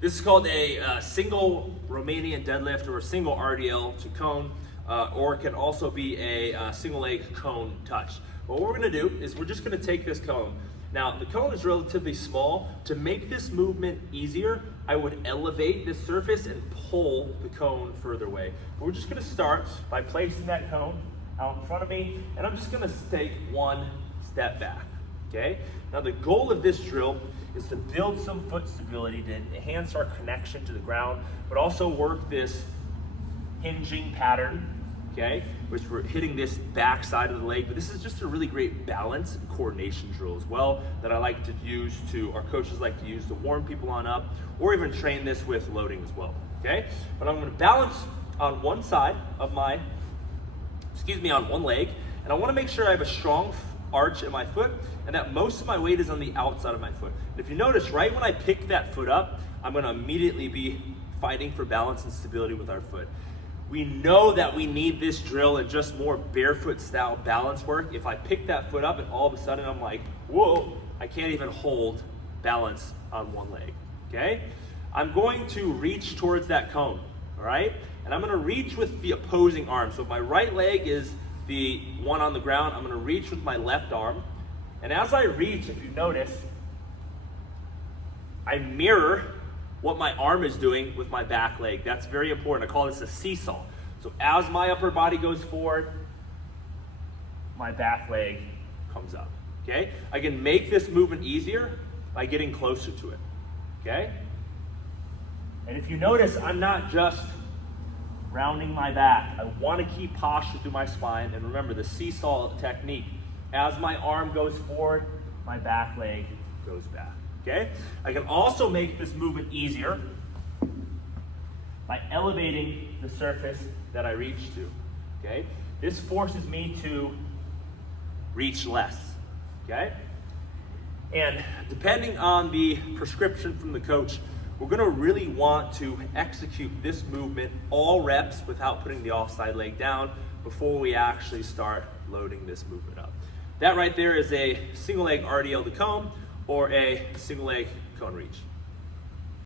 This is called a single Romanian deadlift or a single RDL to cone, or it can also be a single leg cone touch. What we're gonna do is we're just gonna take this cone. Now, the cone is relatively small. To make this movement easier, I would elevate this surface and pull the cone further away. But we're just gonna start by placing that cone out in front of me, and I'm just gonna take one step back, okay? Now, the goal of this drill is to build some foot stability, to enhance our connection to the ground, but also work this hinging pattern, okay? Which we're hitting this back side of the leg, but this is just a really great balance and coordination drill as well that I like to use our coaches like to use to warm people on up, or even train this with loading as well, okay? But I'm gonna balance on one side of on one leg, and I wanna make sure I have a strong arch in my foot and that most of my weight is on the outside of my foot. And if you notice, right when I pick that foot up, I'm gonna immediately be fighting for balance and stability with our foot. We know that we need this drill and just more barefoot style balance work. If I pick that foot up and all of a sudden I'm like, whoa, I can't even hold balance on one leg, okay? I'm going to reach towards that cone, all right? And I'm gonna reach with the opposing arm. So if my right leg is the one on the ground, I'm gonna reach with my left arm. And as I reach, if you notice, I mirror what my arm is doing with my back leg. That's very important. I call this a seesaw. So as my upper body goes forward, my back leg comes up, okay? I can make this movement easier by getting closer to it, okay? And if you notice, I'm not just rounding my back. I want to keep posture through my spine. And remember the seesaw technique. As my arm goes forward, my back leg goes back, okay? I can also make this movement easier by elevating the surface that I reach to, okay? This forces me to reach less, okay? And depending on the prescription from the coach, we're gonna really want to execute this movement all reps without putting the offside leg down before we actually start loading this movement up. That right there is a single leg RDL to cone or a single leg cone reach.